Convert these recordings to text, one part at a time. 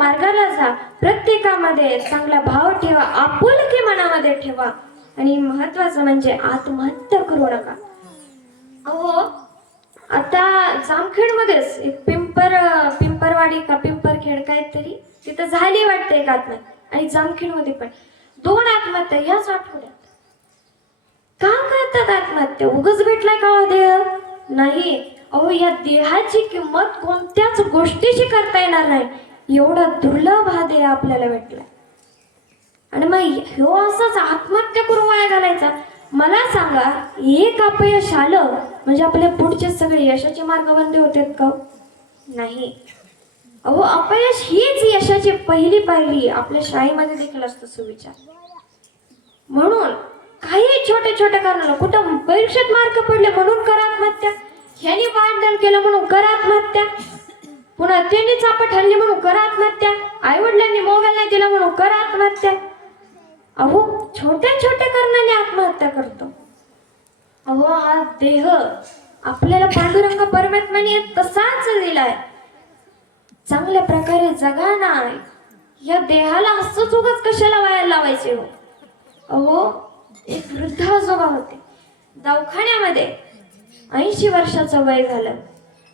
मार्गाला जा, प्रत्येकामध्ये चांगला भाव ठेवा, आपुलकी मनामध्ये ठेवा आणि महत्वाचं म्हणजे आत्महत्या करू नका. अहो आता जामखेडमध्येच एक पिंपरवाडी का पिंपरखेड काहीतरी तिथं झाली वाटते एक आत्महत्या, आणि जामखेडमध्ये पण 2 आत्महत्या याच आठवड्यात. का करतात आत्महत्या? उगाच भेटलाय का हो देह? नाही. अहो या देहाची किंमत कोणत्याच गोष्टीशी करता येणार नाही, एवढा दुर्लभ हा देह आपल्याला भेटलाय. आणि मग ह्यो असंच आत्महत्या करून वाया घालायचा? मला सांगा, एक अपयश आलं म्हणजे आपले पुढचे सगळे यशाचे मार्ग बंद होतात का? नाही. अहो अपयश हीच यशाची पहिली पायरी. आपल्या शाळेमध्ये देखील असतो सुविचार. म्हणून काही छोटे छोटे कारणाला, कुठं परीक्षेत मार्क पडले म्हणून करा आत्महत्या, ह्यानी भांडण केलं म्हणून करा आत्महत्या, पुन्हा त्यांनी चापट हल्ली म्हणून करा आत्महत्या, आई वडिलांनी मोबाईल नाही दिला म्हणून करा आत्महत्या. अहो छोट्या छोट्या कारणाने आत्महत्या करतो. अहो हा देह आपल्याला पांडुरंग परमात्म्याने तसाच दिलाय, चांगल्या प्रकारे जगा ना. या देहाला असंच उगाच कशाला वाया लावायचे हो? अहो एक वृद्ध आजोबा होते दवाखान्यामध्ये, 80 वर्षाचं वय झालं.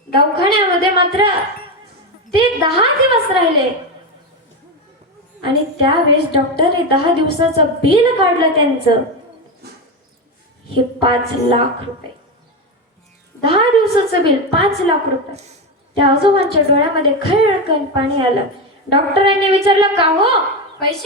दवाखान्यामध्ये मात्र ते 10 दिवस राहिले आणि त्यावेळेस डॉक्टरने 10 दिवसाचं बिल काढलं त्यांचं, हे 5 लाख रुपये. 10 दिवसाचं बिल 5 लाख रुपये. त्या आजोबांच्या डोळ्यामध्ये खळखळ पाणी आलं. डॉक्टरांनी विचारलं, का हो पैसे